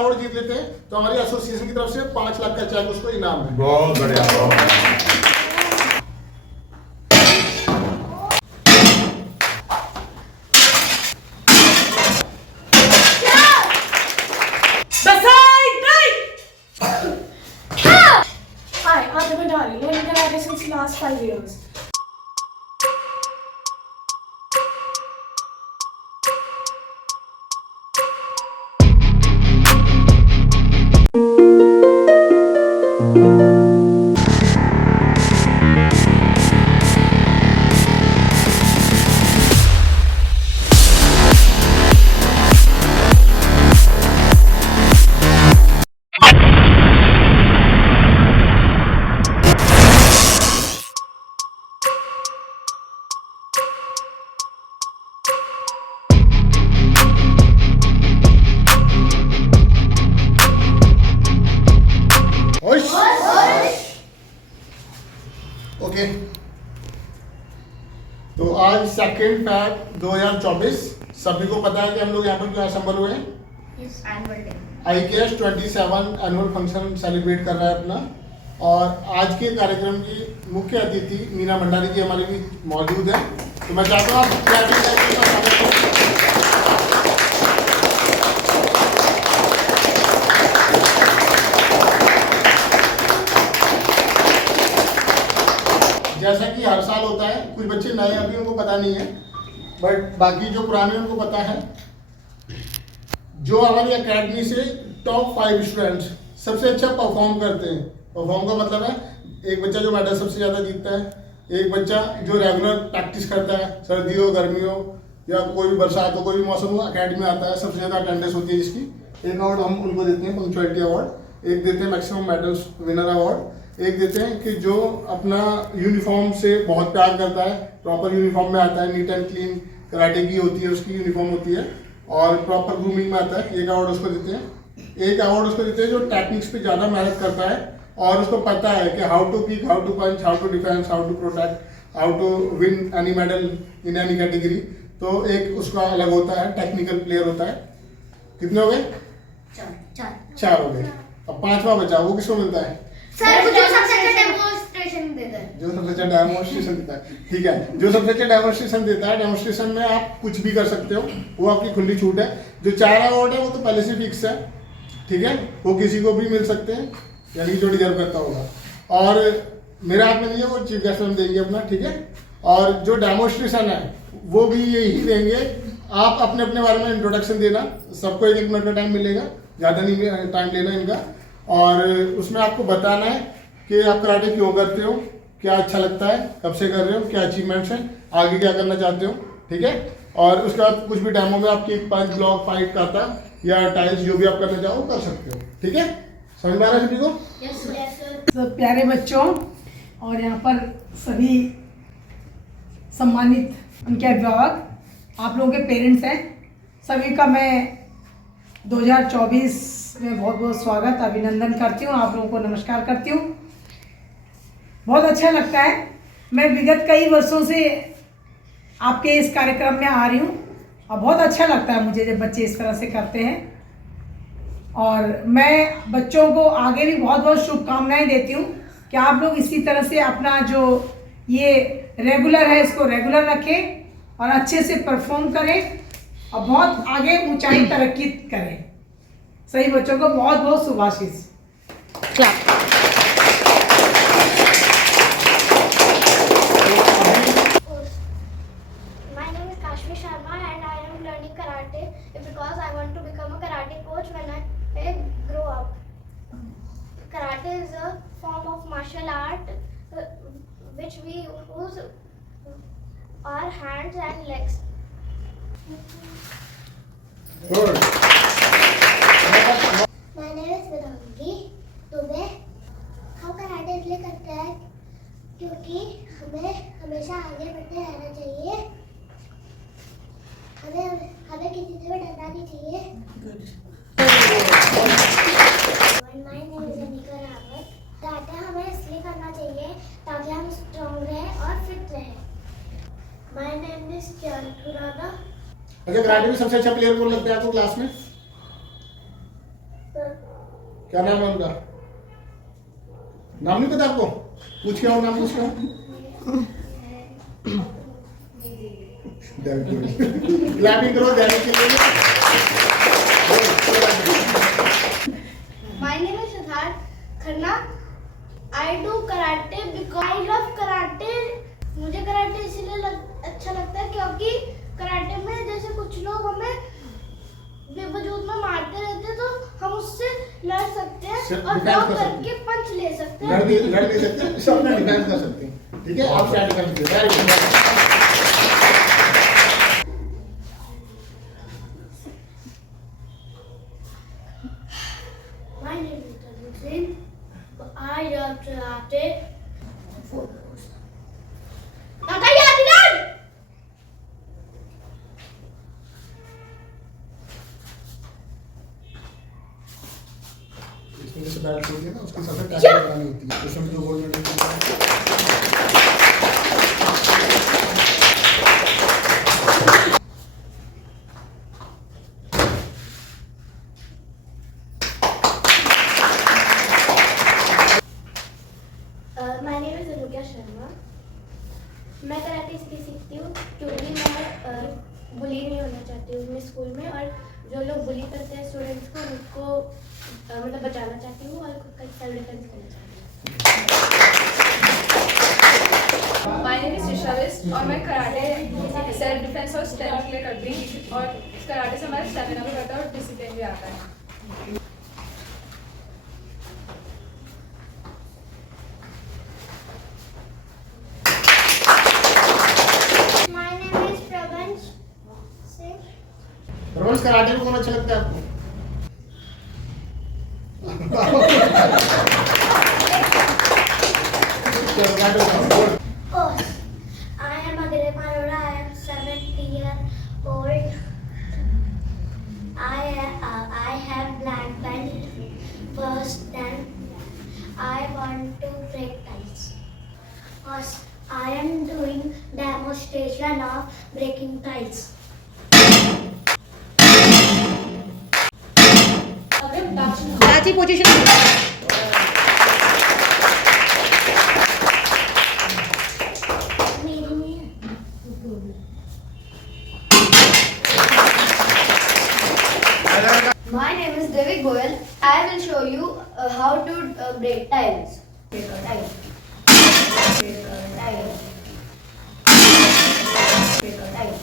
Award जीत लेते हैं तो हमारी एसोसिएशन की तरफ से 5 लाख का चेक उसको इनाम है। बहुत बढ़िया, Since last 5 years. ओके, तो आज 2 Feb 2024 सभी को पता है कि हम लोग यहाँ पर क्यों असेंबल हुए हैं। IKS 27 एनुअल फंक्शन सेलिब्रेट कर रहा है अपना, और आज के कार्यक्रम की मुख्य अतिथि मीना भंडारी जी हमारे भी मौजूद है। तो मैं चाहता हूँ आप जैसा कि हर साल होता है, कुछ बच्चे नए अभी उनको पता नहीं है, बट बाकी जो पुराने उनको पता है। जो हमारी एकेडमी से टॉप 5 स्टूडेंट्स सबसे अच्छा परफॉर्म करते हैं, परफॉर्म का मतलब है एक बच्चा जो मेडल सबसे ज़्यादा जीतता है, एक बच्चा जो रेगुलर प्रैक्टिस करता है, सर्दी हो गर्मी हो या कोई भी बरसात हो, कोई भी मौसम हो, एकेडमी आता है, सबसे ज़्यादा अटेंडेंस होती है जिसकी, एक अवार्ड हम उनको देते हैं, पंक्चुअलिटी अवार्ड। एक देते हैं मैक्सिमम मेडल्स विनर अवार्ड। एक देते हैं कि जो अपना यूनिफॉर्म से बहुत प्यार करता है, प्रॉपर यूनिफॉर्म में आता है, नीट एंड क्लीन कराटे की होती है, उसकी यूनिफॉर्म होती है और प्रॉपर ग्रूमिंग में आता है, एक अवार्ड उसको देते हैं। एक अवार्ड उसको देते हैं जो टेक्निक्स पे ज़्यादा मेहनत करता है और उसको पता है कि how to kick, how to punch, how to defence, how to protect, how to win any medal in any category. तो एक उसका अलग होता है, टेक्निकल प्लेयर होता है। कितने हो गए? 4 हो गए। अब 5वां बचा, वो किसको मिलता है? सर, जो सबसे अच्छा डेमोन्स्ट्रेशन देता है। जो सबसे अच्छा डेमोन्स्ट्रेशन देता है, ठीक है। जो सबसे अच्छा डेमोन्स्ट्रेशन देता है, डेमोन्स्ट्रेशन में आप कुछ भी कर सकते हो, वो आपकी खुली छूट है। जो 4 अवार्ड है वो तो पहले से फिक्स है, ठीक है, वो किसी को भी मिल सकते हैं, यानी जो डिजर्व करता होगा। और मेरे हाथ में नहीं है, वो चीफ गेस्ट में देंगे अपना, ठीक है। और जो डेमोन्स्ट्रेशन है वो भी यही देंगे। आप अपने अपने बारे में इंट्रोडक्शन देना, सबको 1-1 मिनट का टाइम मिलेगा, ज़्यादा नहीं टाइम लेना इनका। और उसमें आपको बताना है कि आप कराटे क्यों करते हो, क्या अच्छा लगता है, कब से कर रहे हो, क्या अचीवमेंट्स हैं, आगे क्या करना चाहते हो, ठीक है। और उसके बाद कुछ भी डेमो में आप किक, पंच, ब्लॉक, फाइट, काता या टाइल्स जो भी आप करना चाहो कर सकते हो, ठीक है। समझ में आ रहा है सभी को? Yes sir. सब प्यारे बच्चों और यहाँ पर सभी सम्मानित उनके अभिभावक, आप लोगों के पेरेंट्स हैं, सभी का मैं 2024 में बहुत बहुत स्वागत, अभिनंदन करती हूँ, आप लोगों को नमस्कार करती हूँ। बहुत अच्छा लगता है। मैं विगत कई वर्षों से आपके इस कार्यक्रम में आ रही हूँ और बहुत अच्छा लगता है मुझे जब बच्चे इस तरह से करते हैं। और मैं बच्चों को आगे भी बहुत बहुत शुभकामनाएं देती हूँ कि आप लोग इसी तरह से अपना जो ये रेगुलर है इसको रेगुलर रखें और अच्छे से परफॉर्म करें और बहुत आगे ऊंचाई तरक्की करें। सही बच्चों को बहुत बहुत शुभाशीष। Clap. My name is Kashmi Sharma and I am learning karate because I want to become a karate coach when I grow up. Karate is a form of martial art which we use our hands and legs. Good. My name is Virangi Dubey. हम karate इसलिए करते हैं क्योंकि हमें हमेशा आगे बढ़ते रहना चाहिए, हमें किसी से भी डरना नहीं चाहिए। My name is Anika Rawat. Karate हमें इसलिए करना चाहिए ताकि हम स्ट्रॉन्ग रहें और फिट रहें। My name is Charu Rana. अच्छा, कराटे में सबसे अच्छा प्लेयर कौन लगता है आपको क्लास में? क्या नाम है उनका? नाम नहीं पता आपको? पूछ के आओ नाम उसका। क्लैपिंग करो दैनी के लिए। My name is Siddharth Khanna. I do karate because I love karate. मुझे कराटे इसलिए अच्छा लगता है क्योंकि कराटे में जैसे कुछ लोग हमें बेवजूद में मारते रहते हैं तो हम उससे लड़ सकते हैं और ब्लॉक करके पंच ले सकते हैं। लड़ नहीं सकते, सब अपना डिफेंस कर सकते हैं। ठीक है, आप क्या डिफेंस करें? Very good. My name is Tarun Singh. I love karate. Nataya Adilan! इसमें जैसे बैट होती है ना, उसकी सबसे टैकल लगानी होती है, उसमें जो गोल में My name is Anugya Sharma. मैं कराटे इसलिए सीखती हूँ क्योंकि मैं बुली नहीं होना चाहती हूँ अपने स्कूल में, और जो लोग बुली करते हैं स्टूडेंट्स को उनको मतलब बचाना चाहती हूँ और खुद का सेल्फ डिफेंस करना चाहती हूँ। माय नेम इज ऋषाविस और मैं कराटे सेल्फ डिफेंस और स्ट्रेंथ के लिए करती हूँ, और कराटे से हमारा स्टेमिना भी बढ़ता है और डिसिप्लिन भी आता है। My name is Prabhansh Singh. रोज कराटे में कौन अच्छा लगता है आपको? Oh, I am Agre Parora. I am 70 years old. I have black belt. First, then I want to break tiles. First, I am doing demonstration of breaking tiles. Prachi position. My name is Devik Goyal. I will show you how to break tiles. Tile. Tile. Tile.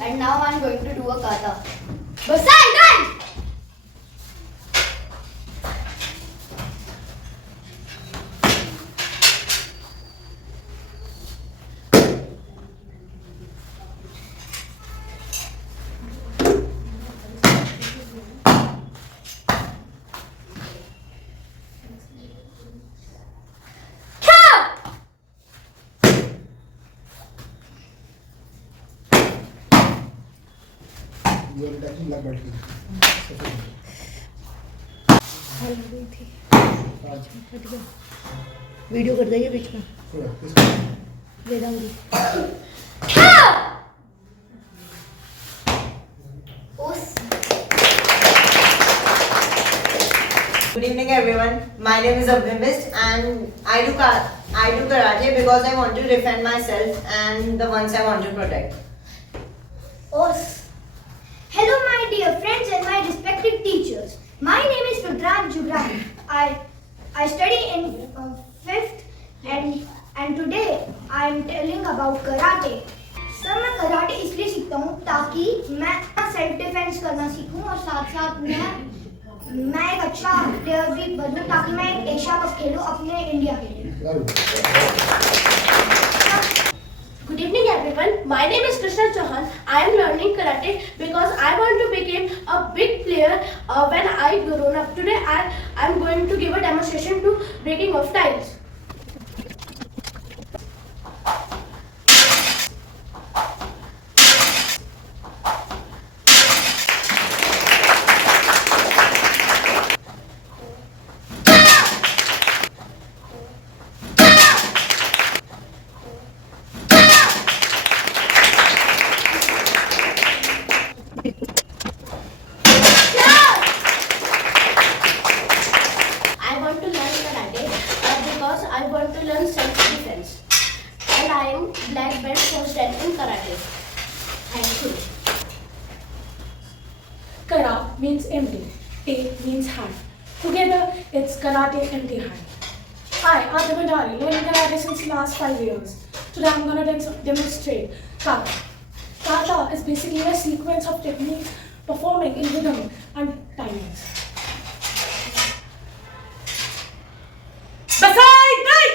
And now I'm going to do a kata. Basan, done! ये tackle लग बैठ गई। Video कर देंगे बीच में, दे दूंगी। Good evening, everyone. My name is Abhimbist, and I do karate because I want to defend myself and the ones I want to protect. Hello, my dear friends and my respected teachers. My name is Rudran Jugrani. I study in 5th and today I am telling about karate. Sir मैं karate इसलिए सीखता हूँ ताकि मैं self defence करना सीखूँ और साथ साथ मैं एक अच्छा प्लेयर भी बनूँ ताकि मैं एक एशिया कप खेलूँ अपने इंडिया के लिए। Good evening everyone. My name is Krishna Chauhan. I am learning karate because I want to become a big player when I grown up. Today I am going to give a demonstration to breaking of tiles. one's hand. Together, it's Karate MT High. Hi, I'm Dimandari, learning karate since the last 5 years. Today I'm going to demonstrate kata. Kata is basically a sequence of techniques performing in rhythm and timings. Beside night!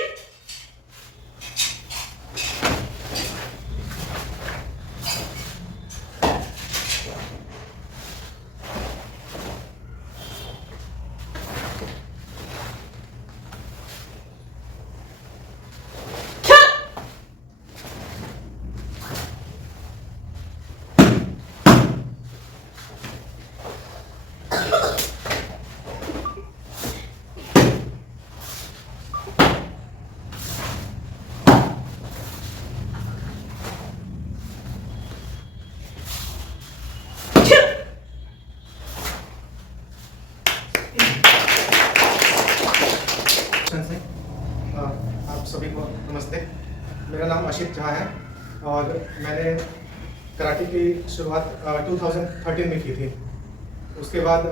आप सभी को नमस्ते। मेरा नाम आशिक झा है और मैंने karate की शुरुआत 2013 में की थी। उसके बाद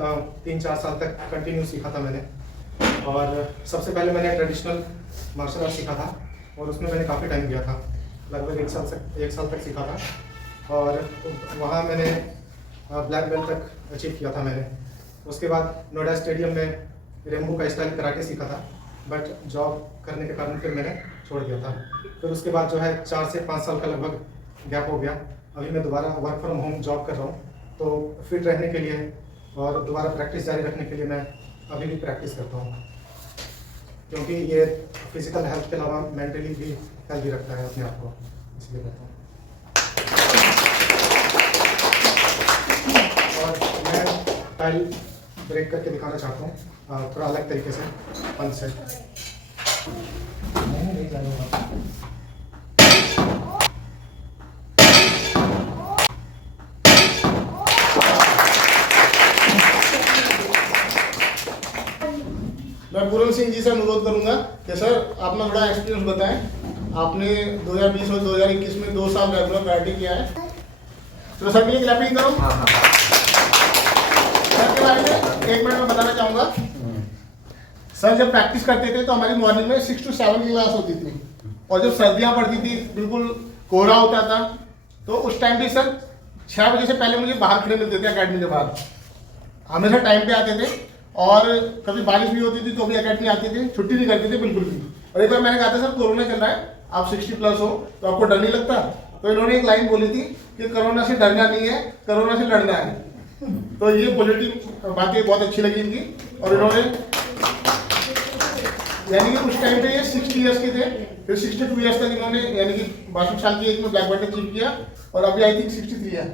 3-4 साल तक कंटिन्यू सीखा था मैंने। और सबसे पहले मैंने ट्रेडिशनल मार्शल आर्ट सीखा था और उसमें मैंने काफ़ी टाइम दिया था, लगभग 1 साल तक सीखा था। और वहाँ मैंने ब्लैक बेल्ट तक अचीव किया था मैंने। उसके बाद नोएडा स्टेडियम में रेम्बो का स्टाइल कराटे सीखा था, बट जॉब करने के कारण फिर मैंने छोड़ दिया था। फिर उसके बाद जो है 4 से 5 साल का लगभग गैप हो गया। अभी मैं दोबारा वर्क फ्रॉम होम जॉब कर रहा हूँ, तो फिट रहने के लिए और दोबारा प्रैक्टिस जारी रखने के लिए मैं अभी भी प्रैक्टिस करता हूँ, क्योंकि ये फिजिकल हेल्थ के अलावा मेंटली भी हेल्दी रखता है अपने आप को, इसलिए करता हूँ। और मैं टाइल ब्रेक करके दिखाना चाहता हूँ थोड़ा अलग तरीके से, पंच से। मैं पूरन सिंह जी से अनुरोध करूंगा कि सर अपना थोड़ा एक्सपीरियंस बताएं। आपने 2020 और 2021 में 2 साल रेगुलर कराटे किया है, तो सर के लिए क्लैपिंग करो। सर के बारे में 1 मिनट में बताना चाहूँगा। सर जब प्रैक्टिस करते थे तो हमारी मॉर्निंग में 6 to 7 की क्लास होती थी, और जब सर्दियाँ पड़ती थी, बिल्कुल कोहरा होता था, तो उस टाइम पे सर 6 बजे से पहले मुझे बाहर खड़े मिलते थे अकेडमी के बाहर। हमेशा टाइम पे आते थे, और कभी बारिश भी होती थी तो भी अकेडमी आते थे, छुट्टी नहीं करते थे बिल्कुल भी। और एक बार मैंने कहा था सर कोरोना चल रहा है, आप 60+ हो तो आपको डर नहीं लगता? तो इन्होंने एक लाइन बोली थी कि कोरोना से डरना नहीं है, कोरोना से लड़ना है। तो ये पॉजिटिव बातें बहुत अच्छी लगी इनकी। और इन्होंने यानी कि उस टाइम पे ये 60 ईयर्स के थे, फिर 62 ईयर्स तक इन्होंने यानी कि 62 साल की एज में ब्लैक बेल्ट अचीव किया, और अभी आई थिंक 63 है।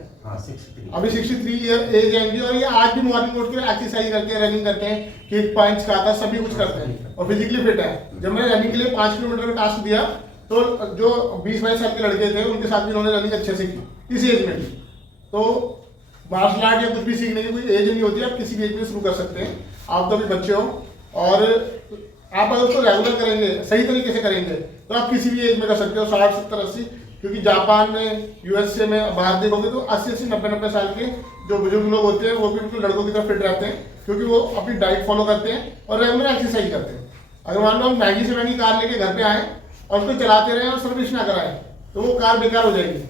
अभी 63 ईयर एज है इनकी, और ये आज भी मॉर्निंग उठ के एक्सरसाइज करते हैं, रनिंग करते हैं, किक पॉइंट्स खाता सभी कुछ करते हैं, और फिजिकली फिट है। जब मैंने रनिंग के लिए 5 किलोमीटर का टास्क दिया, तो जो 20-22 साल के लड़के थे उनके साथ भी उन्होंने रनिंग अच्छे से की इस एज में भी। तो मार्शल आर्ट या कुछ भी सीखने की कोई एज नहीं होती, आप किसी भी एज में शुरू कर सकते हैं। आप तो अभी बच्चे हो, और आप अगर उसको रेगुलर करेंगे, सही तरीके से करेंगे, तो आप किसी भी एज में कर सकते हो, 60, 70, 80। क्योंकि जापान में, यूएसए में बाहर देखोगे तो 80, 90 साल के जो बुजुर्ग लोग होते हैं वो भी बिल्कुल लड़कों की तरह फिट रहते हैं, क्योंकि वो अपनी डाइट फॉलो करते हैं और रेगुलर एक्सरसाइज करते हैं। अगर मान लो हम महंगी से महंगी कार लेके घर पे आए और उसको चलाते रहें और सर्विस ना कराएं, तो वो कार बेकार हो जाएगी।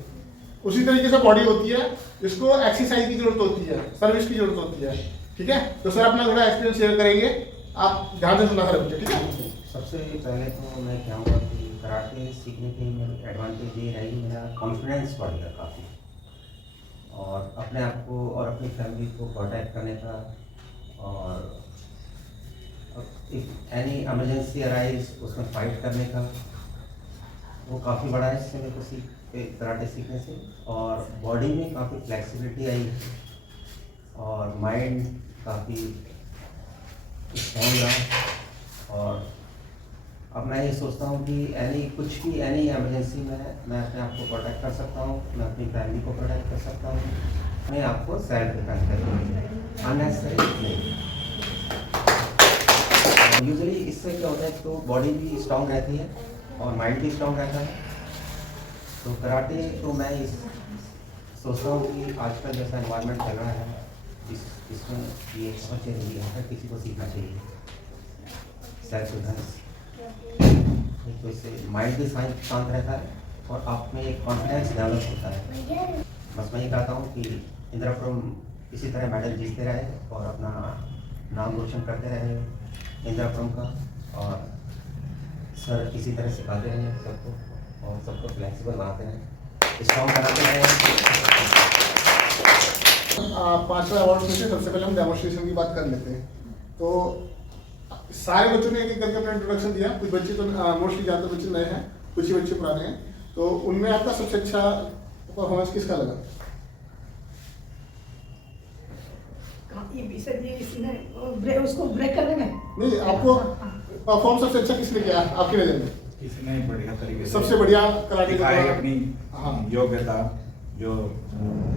उसी तरीके से बॉडी होती है, इसको एक्सरसाइज की जरूरत होती है, सर्विस की जरूरत होती है। ठीक है, तो सर अपना थोड़ा एक्सपीरियंस शेयर करेंगे, आप ध्यान से सुना करें मुझे। ठीक है, सबसे पहले तो मैं कहूँगा कि कराटे सीखने की मेरी एडवांटेज ये है कि मेरा कॉन्फिडेंस बढ़ेगा काफ़ी, और अपने आप को और अपनी फैमिली को प्रोटेक्ट करने का, और इफ एनी इमरजेंसी अराइज उसमें फाइट करने का, वो काफ़ी बड़ा है इससे मेरे को कराटे सीखने से। और बॉडी में काफ़ी फ्लेक्सिबिलिटी आई, और माइंड काफ़ी स्ट्रॉन्ग रहा। और अब मैं ये सोचता हूँ कि एनी इमरजेंसी में मैं अपने आप को प्रोटेक्ट कर सकता हूँ, मैं अपनी फैमिली को प्रोटेक्ट कर सकता हूँ, मैं आपको सेल्फ डिफेंस करेंगे अननेसेसरी नहीं। यूजुअली इससे क्या होता है, तो बॉडी भी स्ट्रॉन्ग रहती है और माइंड भी स्ट्रॉन्ग रहता है। तो कराटे तो मैं सोचता हूँ कि आजकल जैसा एनवायरनमेंट चल रहा है, इसमें ये बहुत जरूरी है, हर किसी को सीखना चाहिए सेल्फ डिफेंस। तो इससे माइंड भी शांत रहता है और आप में एक कॉन्फिडेंस डेवलप होता है। बस मैं ये कहता हूँ कि इंदिरापुरम इसी तरह मेडल जीतते रहे और अपना नाम रोशन करते रहे इंदिरापुरम का, और सर इसी तरह सिखाते रहे सबको और सबको फ्लेक्सिबल बनाते रहे, स्ट्रॉन्ग बनाते रहे। पांचवा अवार्ड में से सबसे पहले हम डेमोन्स्ट्रेशन की बात कर लेते हैं। तो सारे बच्चों ने एक एक करके अपना इंट्रोडक्शन दिया। कुछ बच्चे तो मोस्टली ज़्यादातर बच्चे नए हैं, कुछ ही बच्चे पुराने हैं। तो उनमें आपका सबसे अच्छा परफॉर्मेंस किसका लगा? उसको ब्रेक करने में नहीं, आपको परफॉर्म सबसे अच्छा किसने किया आपकी नज़र में? इसने बढ़िया तरीके से सबसे बढ़िया कराटे दिखाई अपनी हाँ योग्यता, जो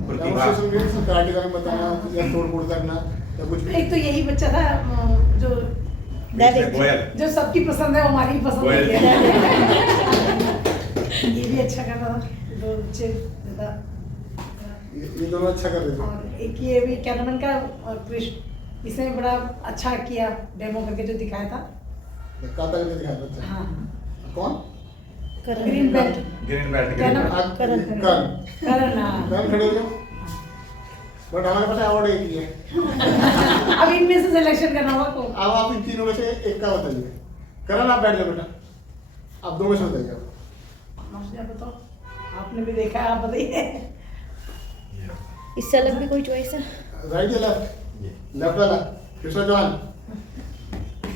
प्रतिभा। कराटे का बताना या तोड़ फोड़ करना या कुछ भी। एक तो यही बच्चा था जो गोयल। जो सबकी पसंद है वो हमारी भी पसंद गोयल। है। ये भी अच्छा कर रहा था, दो बच्चे ज्यादा। ये दोनों अच्छा कर रहे थे। और एक ये भी क्या नाम है इनका, और कृष्ण, इसने बड़ा अच्छा किया डेमो करके जो दिखाया था। काता करके दिखाया था अच्छा। हाँ कौन? ग्रीन बेल्ट ग्रीन बेल्ट क्या नाम? करण। करण। हाँ। करण खड़े हो जाओ। बट हमारे पास अवार्ड एक ही है। अब इनमें से सिलेक्शन करना होगा को। अब आप इन तीनों में से एक का बताइए। करण आप बैठ जाओ बेटा, आप दो में से बताइए। आप बताओ, आपने भी देखा है, आप बताइए। इससे अलग भी कोई चॉइस है? राइट या लेफ्ट? लेफ्ट वाला कृष्णा चौहान।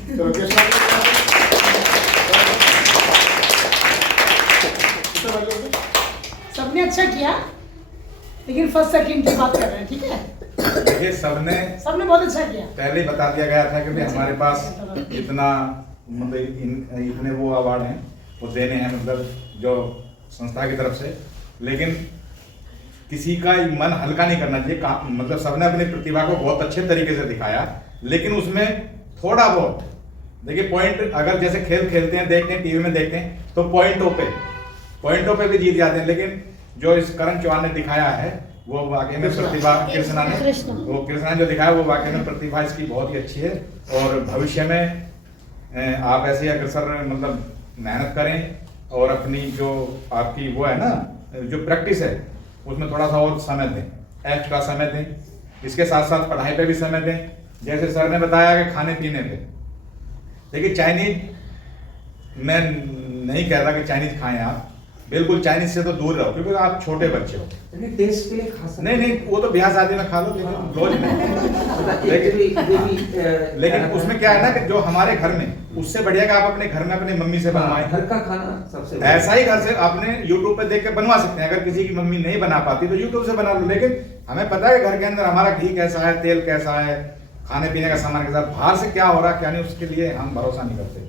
चलो कृष्णा सबने अच्छा किया, लेकिन फर्स्ट सेकंड की बात कर रहे हैं, ठीक है? देखिए सबने बहुत अच्छा किया। पहले ही बता दिया गया था कि भाई हमारे पास इतना मतलब इतने वो अवार्ड हैं वो देने हैं, मतलब जो संस्था की तरफ से। लेकिन किसी का मन हल्का नहीं करना चाहिए। मतलब सबने अपनी प्रतिभा को बहुत अच्छे तरीके से दिखाया, लेकिन उसमें थोड़ा बहुत देखिए पॉइंट, अगर जैसे खेल खेलते हैं, देखते हैं टीवी में देखते हैं, तो पॉइंटों पे भी जीत जाते हैं। लेकिन जो इस करण चौहान ने दिखाया है वो वाकई में प्रतिभा, कृष्णा ने जो दिखाया वो वाकई में प्रतिभा इसकी बहुत ही अच्छी है। और भविष्य में आप ऐसे अग्रसर मतलब मेहनत करें और अपनी जो आपकी वो है ना जो प्रैक्टिस है उसमें थोड़ा सा और समय दें, एक्स्ट्रा समय दें। इसके साथ साथ पढ़ाई पे भी समय दें। जैसे सर ने बताया कि खाने पीने पे, देखिए चाइनीज मैं नहीं कह रहा कि चाइनीज खाएं आप, बिल्कुल चाइनीज से तो दूर रहो क्योंकि आप छोटे बच्चे हो। टेस्ट के लिए खा सकते नहीं, वो तो ब्याह शादी में खा लो, लेकिन रोज नहीं। लेकिन उसमें क्या है ना कि जो हमारे घर में, उससे बढ़िया कि आप अपने घर में अपनी मम्मी से बनवाएं। घर का खाना सबसे ऐसा ही घर से आपने YouTube पे देख के बनवा सकते हैं। अगर किसी की मम्मी नहीं बना पाती तो YouTube से बना लो। लेकिन हमें पता है घर के अंदर हमारा घी कैसा है, तेल कैसा है, खाने पीने का सामान के साथ बाहर से क्या हो रहा क्या नहीं, उसके लिए हम भरोसा नहीं करते।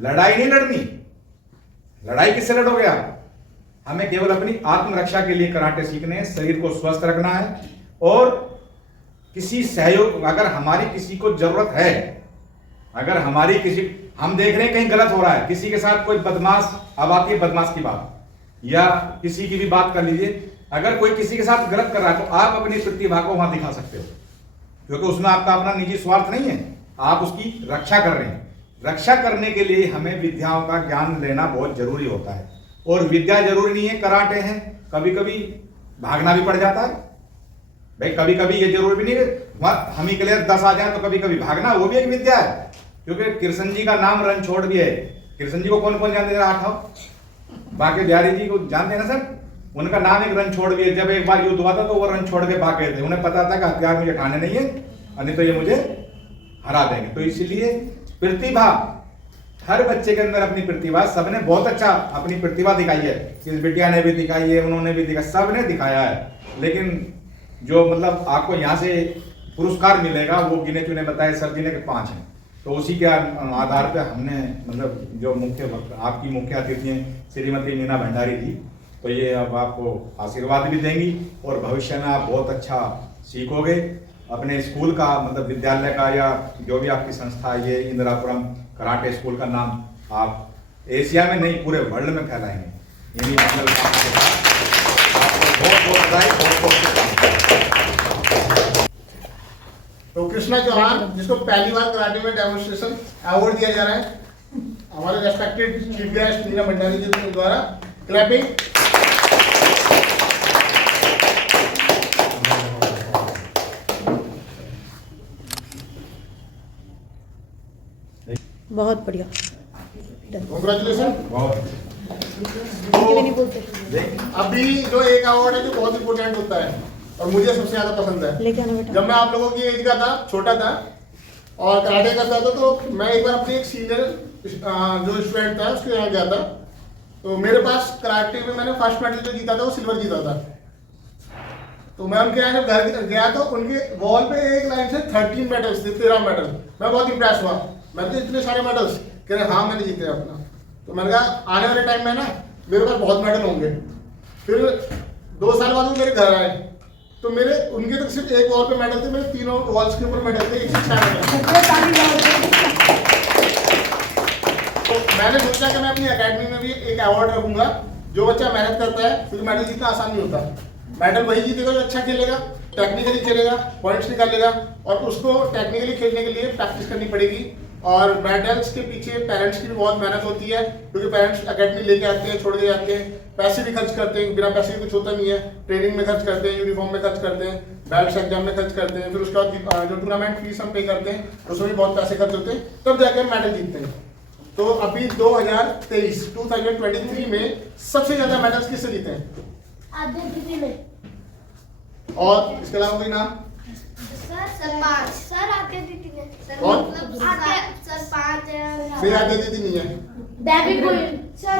लड़ाई नहीं लड़नी। लड़ाई किससे लड़ोगे आप? हमें केवल अपनी आत्मरक्षा के लिए कराटे सीखने हैं, शरीर को स्वस्थ रखना है। और किसी सहयोग, अगर हमारी किसी को जरूरत है, अगर हमारी किसी, हम देख रहे हैं कहीं गलत हो रहा है, किसी के साथ कोई बदमाश, अब आती है बदमाश की बात, या किसी की भी बात कर लीजिए, अगर कोई किसी के साथ गलत कर रहा है तो आप अपनी प्रतिभा को वहां दिखा सकते हो, क्योंकि उसमें आपका अपना निजी स्वार्थ नहीं है, आप उसकी रक्षा कर रहे हैं। रक्षा करने के लिए हमें विद्याओं का ज्ञान लेना बहुत जरूरी होता है। और विद्या जरूरी नहीं है कराटे हैं, कभी कभी भागना भी पड़ जाता है भाई। कभी कभी ये जरूरी भी नहीं है हम ही के लिए 10 आ जाए तो कभी कभी भागना वो भी एक विद्या है। क्योंकि कृष्ण जी का नाम रणछोड़ भी है। कृष्ण जी को कौन कौन जानते हैं? आठ बाकी बिहारी जी को जानते हैं ना सर, उनका नाम एक रणछोड़ भी है। जब एक बार युद्ध हुआ था तो वो रणछोड़ के भाग गए थे, उन्हें पता था कि हथियार मुझे ठाने नहीं है, नहीं तो ये मुझे हरा देंगे। तो इसलिए प्रतिभा, हर बच्चे के अंदर अपनी प्रतिभा, सबने बहुत अच्छा अपनी प्रतिभा दिखाई है। इस बिटिया ने भी दिखाई है, उन्होंने भी दिखाया, सबने दिखाया है। लेकिन जो मतलब आपको यहाँ से पुरस्कार मिलेगा वो गिने चुने बताए सर जी ने कि 5 हैं। तो उसी के आधार पे हमने मतलब जो आपकी मुख्य अतिथि हैं श्रीमती मीना भंडारी जी, तो ये अब आपको आशीर्वाद भी देंगी और भविष्य में आप बहुत अच्छा सीखोगे। अपने स्कूल का मतलब विद्यालय का या जो भी आपकी संस्था है, ये इंदिरापुरम कराटे स्कूल का नाम आप एशिया में नहीं पूरे वर्ल्ड में फैलाएंगे। इन्हीं मतलब आपको बहुत बहुत बधाई, बहुत बहुत तो कृष्णा चौहान जिसको पहली बार कराटे में डेमोन्स्ट्रेशन अवार्ड दिया जा रहा है हमारे respected chief guest Meena Bhandari ji के द्वारा। क्लैपिंग। बहुत बढ़िया। कांग्रेचुलेशन। अभी जो एक अवार्ड है जो बहुत इंपॉर्टेंट होता है और मुझे सबसे ज्यादा पसंद है। लेके आना बेटा। जब मैं आप लोगों की एज का था, छोटा था और कराटे करता था, तो मैं एक बार अपने एक सीनियर जो स्टूडेंट था उसके यहाँ गया था। तो मेरे पास कराटे में मैंने फर्स्ट मेडल जो जीता था वो सिल्वर जीता था। तो मैं उनके यहाँ जब घर गया तो उनके वॉल पे एक लाइन से 13 मेडल्स थे, 13 मेडल। मैं बहुत इंप्रेस हुआ, मैंने तो इतने सारे मेडल्स, कह रहे हाँ मैंने जीते अपना। तो मैंने कहा आने वाले टाइम में ना मेरे पास बहुत मेडल होंगे। फिर 2 साल बाद वो मेरे घर आए तो मेरे उनके तो सिर्फ एक वॉल पे मेडल थे, मेरे तीनों वॉल्स के ऊपर मेडल थे, 106 मेडल। तो मैंने सोचा कि मैं अपनी एकेडमी में भी एक अवार्ड रखूंगा। जो बच्चा मेहनत करता है क्योंकि मेडल जीतना आसान नहीं होता। मेडल वही जीतेगा जो अच्छा खेलेगा, टेक्निकली खेलेगा, पॉइंट्स निकालेगा और उसको टेक्निकली खेलने के लिए प्रैक्टिस करनी पड़ेगी। और मेडल्स के पीछे पेरेंट्स की भी बहुत मेहनत होती है क्योंकि पेरेंट्स एकेडमी लेके आते हैं, छोड़ के जाते हैं, पैसे भी खर्च करते हैं, बिना पैसे कुछ होता नहीं है। ट्रेनिंग में खर्च करते हैं, यूनिफॉर्म में खर्च करते हैं, बैट्स एग्जाम में खर्च करते हैं, फिर उसके बाद जो टूर्नामेंट फीस हम पे करते हैं उसमें भी बहुत पैसे खर्च होते हैं, तब जाके हम मेडल जीतते हैं। तो अभी 2023 में सबसे ज्यादा मेडल्स किससे जीते हैं? आद्या दीदी ने। और इसके अलावा कोई नाम? सर 5 सर आद्या दीदी ने। कौन? सर 5 नहीं, आद्या दीदी नहीं है। डेविड गोयल। सर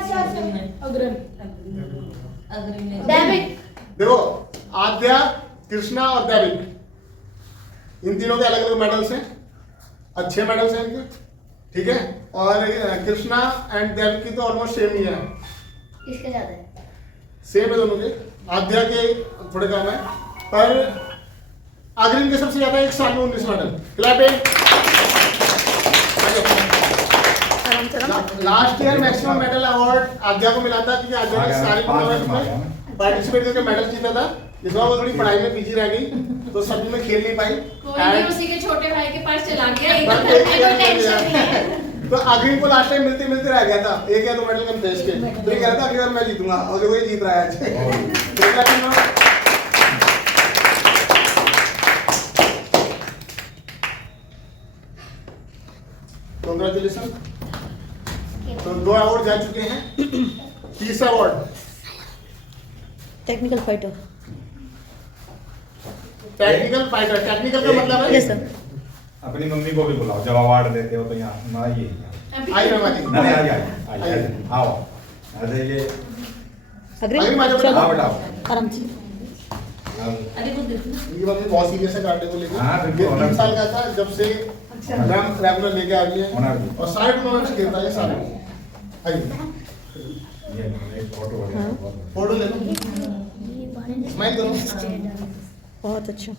अग्रणी। डेविड। देखो आद्या, कृष्णा और डेविड इन तीनों के अलग अलग मेडल्स हैं, अच्छे मेडल्स हैं इनके, ठीक है। और कृष्णा एंड डेविड की तो ऑलमोस्ट सेम ही है। किसके ज्यादा है? सेम है दोनों के। आद्या के थोड़े कम है पर अग्रिम के सबसे ज्यादा 1 साल में 19 medal. Clapping. Last year maximum medal award Aadya को मिला था क्योंकि आद्या ने सारी टूर्नामेंट में पार्टिसिपेट करके मेडल जीता था। इस बार वो थोड़ी पढ़ाई में बिजी रह गई तो सभी में खेल नहीं पाई। उसी के छोटे भाई के पास चला गया, एक बस तो एक कोई टेंशन नहीं है। तो अग्रिम को लास्ट टाइम मिलते मिलते रह गया था, 1 या 2 मेडल कम थे इसके। तो ये कह रहा था अगली बार मैं जीतूंगा और देखो ये जीत रहा है आज। कांग्रेचुलेशन। तो 2 अवार्ड जा चुके हैं। 30 award technical fighter. Technical fighter. Technical का मतलब है यस सर। अपनी मम्मी को भी बुलाओ जब अवार्ड देते हो तो यहाँ आइए। आई मामा जी। नहीं आइए आओ। अरे ये अग्रिम आ जाओ बेटा। आओ बेटा आराम से। ये मम्मी बहुत सीरियस है कराटे को लेकर। हाँ, बिल्कुल। 3 साल का था जब से मैम रेगुलर लेके आ रही है और सारे टूर्नामेंट्स खेलता है सारे। आइए ये फोटो ले लो, स्माइल करो। बहुत अच्छा।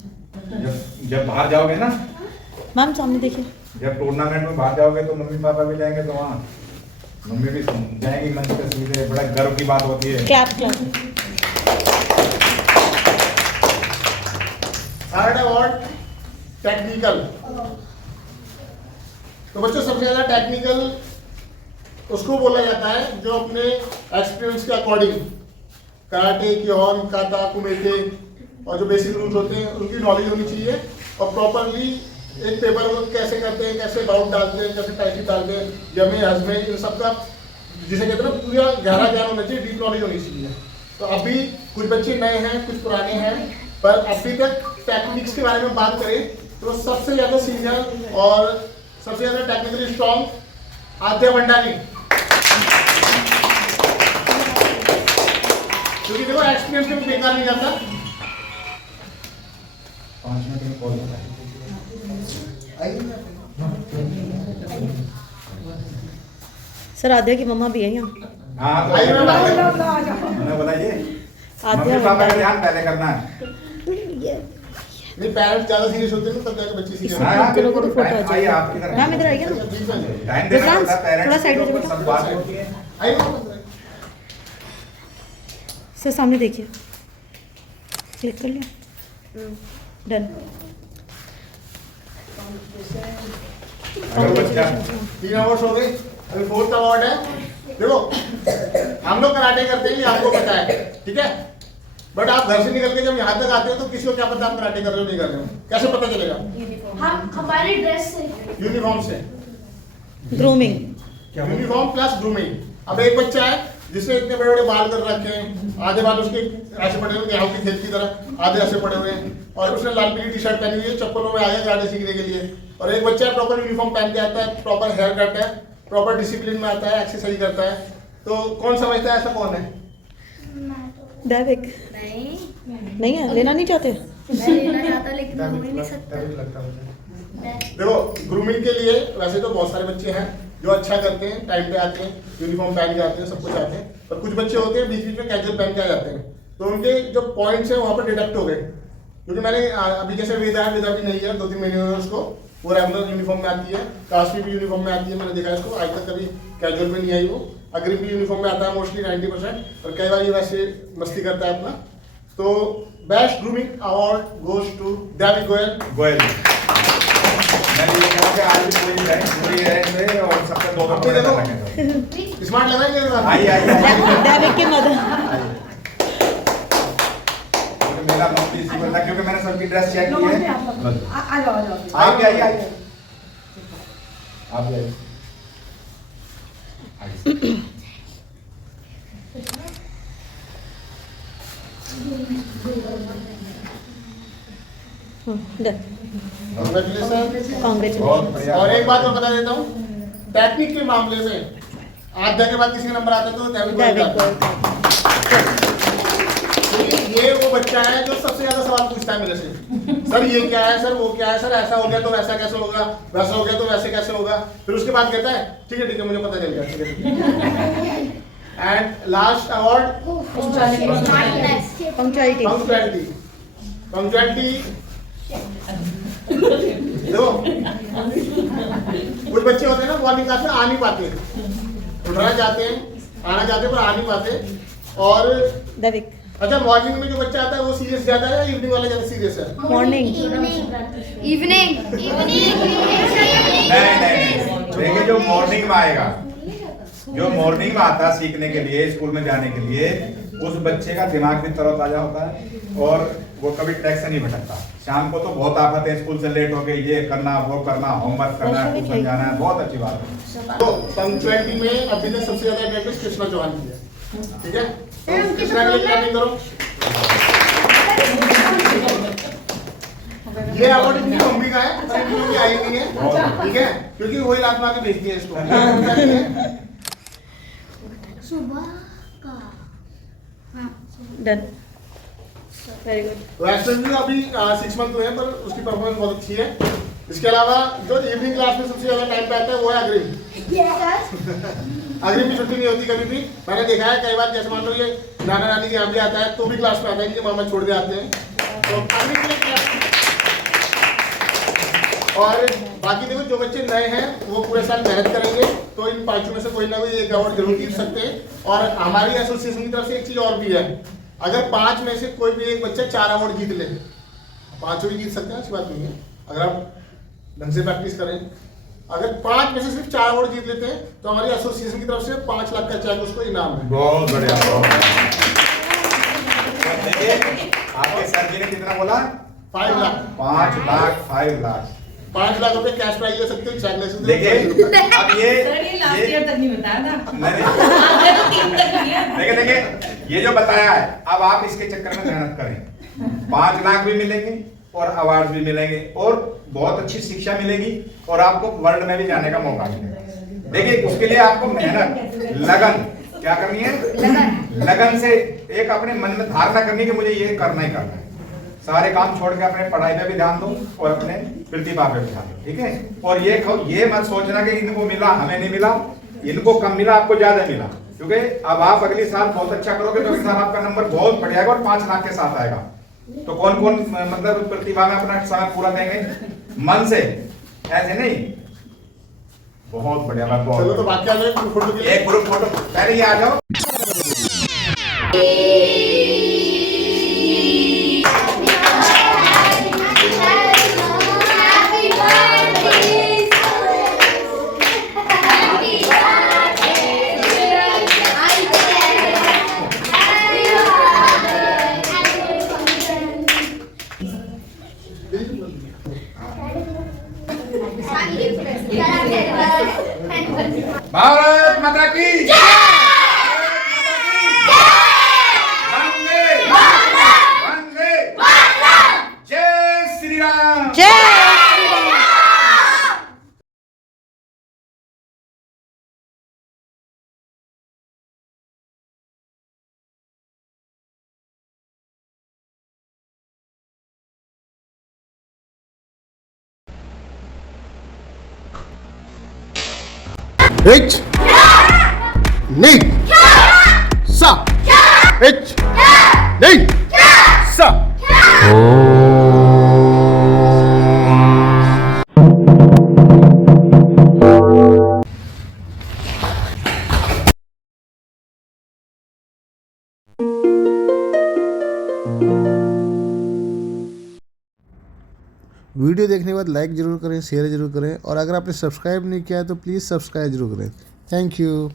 जब बाहर जाओगे ना, मैम सामने देखिए। जब टूर्नामेंट में बाहर जाओगे तो मम्मी पापा भी जाएंगे तो वहाँ मम्मी भी जाएंगी मंच पे सीधे। बड़ा गर्व की बात होती है। Clap clap. Third award technical. तो बच्चों सबसे ज्यादा टेक्निकल उसको बोला जाता है जो अपने एक्सपीरियंस के अकॉर्डिंग कराटे, क्योन, काता, कुमेटे और जो बेसिक रूल्स होते हैं उनकी नॉलेज होनी चाहिए और प्रॉपरली एक पेपर वर्क कैसे करते हैं, कैसे बाउट डालते हैं, कैसे टाइचिंग डालते हैं, जमे हजमे, इन सब का जिसे कहते हैं ना पूरा गहरा ज्ञान होना चाहिए, डीप नॉलेज होनी चाहिए। तो अभी कुछ बच्चे नए हैं, कुछ पुराने हैं, पर अभी तक टेक्निक्स के बारे में बात करें तो सबसे ज्यादा सीनियर और सबसे ज्यादा टेक्निकली स्ट्रॉन्ग आद्या भंडारी। क्योंकि देखो एक्सपीरियंस कभी बेकार नहीं जाता। 5 मिनट में कॉल होता है। सर आद्या की मम्मा भी है यहाँ। हाँ तो आइए मैम, आइए। उन्हें बताइए आद्या मम्मी पापा का ध्यान पहले करना है। नहीं पेरेंट्स ज्यादा सीरियस होते हैं ना तब जाके बच्चे सीरियस हाँ, होते हाँ, दोनों को तो बिल्कुल। फोटो आ आइए जाएगा। आप इधर मैम इधर आइए ना। हैं। टाइम देना विक्रांत, पड़ता है, थोड़ा पेरेंट्स साइड के हो जाओ ऊपर बेटा। सब बात होती है। आइए सर सामने देखिए। क्लिक कर लिया। डन। अगर बच्चा 3 अवार्ड हो गए, अभी 4th अवार्ड है। देखो हम लोग कराटे करते हैं, ये आपको पता है, ठीक है, बट आप घर से निकल के जब यहाँ तक आते हो तो किसी को क्या पता आप कराटे कर रहे हो नहीं कर रहे हो, कैसे पता चलेगा? हम हमारी ड्रेस से यूनिफॉर्म से। ग्रूमिंग। Uniform plus grooming. अब एक बच्चा है जिसने इतने बड़े बड़े बाल कर रखे हैं, आधे बाल उसके ऐसे पड़े हुए गेहूं की खेत की तरह, आधे ऐसे पड़े हुए हैं, और उसने लाल पीली टी शर्ट पहनी हुई है, चप्पलों में आया कराटे सीखने के लिए। और एक बच्चा प्रॉपर यूनिफॉर्म पहन के आता है, प्रॉपर हेयर कट है, प्रॉपर डिसिप्लिन में आता है, एक्सरसाइज करता है, तो कौन समझता है ऐसा कौन है? दैविक। नहीं है, लेना नहीं चाहते? मैं लेना चाहता लेकिन हो ही नहीं सकता। लगता मुझे। देखो ग्रूमिंग के लिए वैसे तो बहुत सारे बच्चे हैं जो अच्छा करते हैं, टाइम पे आते हैं, यूनिफॉर्म पहन के आते हैं, सब कुछ आते हैं, पर कुछ बच्चे होते हैं बीच बीच में कैजुअल पहन के आ जाते हैं, तो उनके जो पॉइंट्स हैं वहाँ पर डिडक्ट हो गए। क्योंकि मैंने अभी जैसे वेदा भी नहीं है, 2-3 महीने हुए उसको, वो रेगुलर यूनिफॉर्म में आती है, काशवी भी यूनिफॉर्म में आती है, मैंने देखा है इसको, आज तक कभी कैजुअल में नहीं आई वो। अग्रिम भी यूनिफॉर्म में आता है मोस्टली 90%, और कई बार ये वैसे मस्ती करता है अपना। तो best grooming award goes to Daivik Goyal. Goyal. मैंने ये कहा कि आज भी पूरी रेंज में और सबसे 2 अपनी देखो स्मार्ट लगा ही नहीं। आई दैविक के मदर। मेरा मम्मी इसी बोलता क्योंकि मैंने सबकी ड्रेस चेक की है। आ जाओ आप भी आइए। आप भी आइए। कांग्रेचुलेशन। बहुत बढ़िया। और एक बात मैं बता देता हूँ, टेक्निक के मामले में आधा के बाद किसी का नंबर आता है तो दैविक गोयल। ये वो बच्चा है जो सबसे ज्यादा सवाल पूछता है मेरे से, सर ये क्या है, सर वो क्या है, सर ऐसा हो गया तो वैसा कैसे होगा, वैसा हो गया तो वैसे कैसे होगा। फिर उसके बाद कहता है ठीक है मुझे पता चल गया, ठीक है। And last award punctuality. देखो कुछ बच्चे होते हैं ना मॉर्निंग क्लास में आ नहीं पाते, उठना चाहते हैं, आना चाहते हैं पर आ नहीं पाते। और दैविक। अच्छा मॉर्निंग में जो बच्चा आता है वो सीरियस ज्यादा है या इवनिंग वाला ज्यादा सीरियस है? मॉर्निंग। इवनिंग नहीं देखिए जो मॉर्निंग में आएगा, जो मॉर्निंग में आता है सीखने के लिए, स्कूल में जाने के लिए, उस बच्चे का दिमाग भी तरोताजा होता है और वो कभी ट्रैक से नहीं भटकता। शाम को तो बहुत आफत है, स्कूल से लेट हो गए, ये करना वो करना, होमवर्क करना, ट्यूशन जाना है, बहुत अच्छी बात है। तो पंक्चुअलिटी में अभी तक सबसे ज्यादा अटेंडेंस कृष्णा चौहान की है, ठीक है, तो कृष्णा के लिए क्लैपिंग करो। ये अवार्ड इनकी मम्मी का है, क्योंकि आई नहीं है, ठीक है, क्योंकि वही लात मार के भेजती है इसको। सुबह का डन। Very good. वैष्णव भी अभी 6 मंथ हुए हैं पर उसकी परफॉर्मेंस बहुत अच्छी है। इसके अलावा जो इवनिंग क्लास में सबसे ज्यादा टाइम पे आता है वो है अग्रिम। अग्रिम की छुट्टी नहीं होती कभी भी, मैंने देखा है कई बार, जैसे मान लो ये नाना नानी के यहाँ भी आता है तो भी क्लास में आता है कि मामा छोड़ दे आते हैं, तो अग्रिम के लिए क्लास। और बाकी देखो जो बच्चे नए हैं वो पूरे साल मेहनत करेंगे तो इन 5 में से कोई ना कोई एक अवार्ड जरूर जीत सकते हैं। और हमारी एसोसिएशन की तरफ से एक चीज और भी है, अगर 5 में से कोई भी एक बच्चा 4 अवार्ड जीत ले, 5 भी जीत सकते हैं, अच्छी बात नहीं है अगर आप ढंग से प्रैक्टिस करें। अगर 5 में से सिर्फ 4 अवार्ड जीत लेते हैं तो हमारी एसोसिएशन की तरफ से 5 लाख का चेक उसको इनाम है। बहुत बढ़िया, बहुत देखिए आपके सर जी ने कितना बोला? 5 लाख। 5 लाख, 5 लाख, 5 लाख रुपए कैश प्राइज ले सकते हो, चेक ले सकते हो। देखिए अब ये लास्ट ईयर तक नहीं बताया था। नहीं देखिए ये जो बताया है, अब आप इसके चक्कर में मेहनत करें, 5 लाख भी मिलेंगे और अवार्ड भी मिलेंगे और बहुत अच्छी शिक्षा मिलेगी और आपको वर्ल्ड में भी जाने का मौका मिलेगा। देखिए उसके लिए आपको मेहनत, लगन क्या करनी है, लगन से एक अपने मन में धारणा करनी कि मुझे ये करना ही करना है। सारे काम छोड़ के अपने पढ़ाई पे भी ध्यान दो और अपने प्रतिभा पे भी ध्यान दो, ठीक है। और ये मत सोचना कि इनको मिला हमें नहीं मिला, इनको कम मिला आपको ज्यादा मिला, क्योंकि अब आप अगले साल बहुत अच्छा करोगे तो अगले साल आपका नंबर बहुत बढ़िया और 5 लाख के साथ आएगा। तो कौन कौन मतलब प्रतिभा में अपना समय पूरा देंगे मन से, ऐसे नहीं। बहुत बढ़िया बात, बहुत चलो तो बाकी आ जाए फोटो के लिए। एक ग्रुप फोटो पहले ये आ जाओ। Happy birthday भारत माता की वंदे वंदे जय Shri Ram. H Ni Sa H Ni Sa video देखने के बाद लाइक ज़रूर करें, शेयर ज़रूर करें और अगर आपने सब्सक्राइब नहीं किया है तो प्लीज़ सब्सक्राइब ज़रूर करें। Thank you.